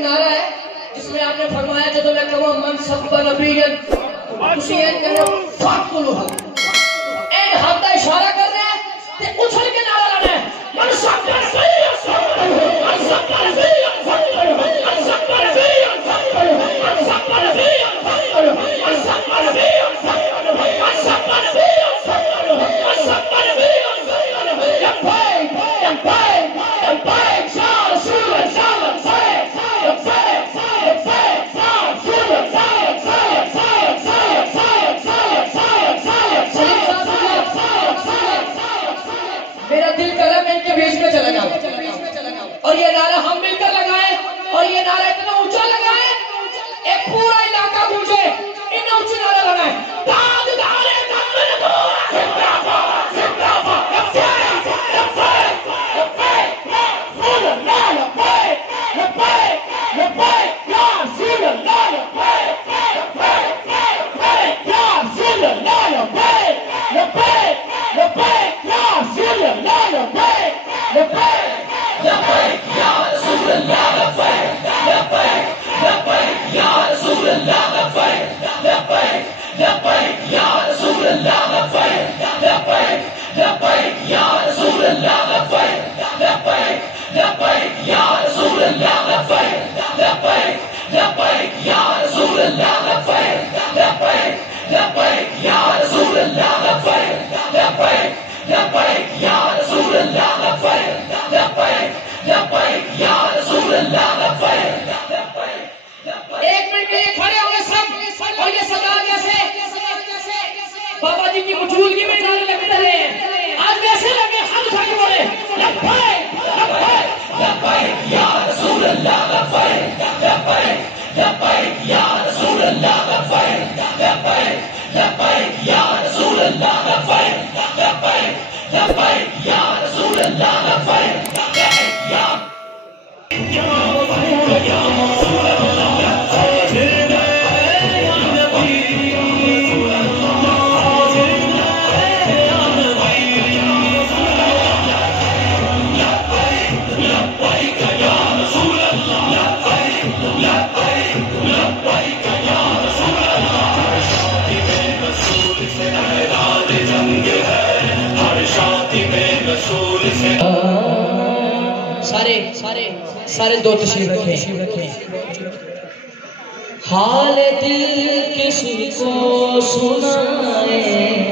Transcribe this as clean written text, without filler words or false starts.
نعرہ ہے جس میں آپ نے فرمایا جب میں کہوں من سب نبیین اسی ایک کہو فاقلوہ ایک ہاتھ کا اشارہ کر رہے ہیں تے اچھل کے نعرہ لانا ہے من سب نبیین من سب نبیین من سب نبیین من سب نبیین من سب نبیین من سب نبیین من سب نبیین لبیک لبیک لبیک یا رسول اللہ میرا دل کرا میں ان کے بیچ میں چلا جاؤں اور یہ نعرہ ہم مل کر لگائیں اور یہ نعرہ اتنا اونچا لگائیں ایک پورا علاقہ گونجے اتنا اونچا نعرہ لگائیں تاجدار محمد زندہ باد زندہ باد لبیک لبیک لبیک یا رسول اللہ لبیک لبیک لبیک یا رسول اللہ لبیک لبیک لبیک یا رسول اللہ لبیک لبیک لبیک یا رسول اللہ لبیک لبیک لبیک یا رسول اللہ لبیک لبیک لبیک یا رسول اللہ لبیک لبیک لبیک یا رسول اللہ لبیک لبیک لبیک یا رسول اللہ لبیک لبیک لبیک یا رسول اللہ لبیک لبیک لبیک یا رسول اللہ لبیک لبیک لبیک یا رسول اللہ لبیک لبیک لبیک یا رسول اللہ لبیک لبیک لبیک یا رسول اللہ لبیک لبیک ایک منٹ کے لیے کھڑے ہو گئے سب اور یہ صدا کیسے بابا جی کی موجودگی میں نعرے لگتے رہے آج ویسے لگے ہم اٹھا کے بولے لبیک لبیک لبیک یا رسول اللہ لبیک لبیک لبیک یا رسول اللہ لبیک لبیک لبیک یا رسول اللہ لبیک لبیک لبیک یا رسول اللہ لبیک لبیک یا سارے دو تشریف رکھیں حال دل کس کو سنائے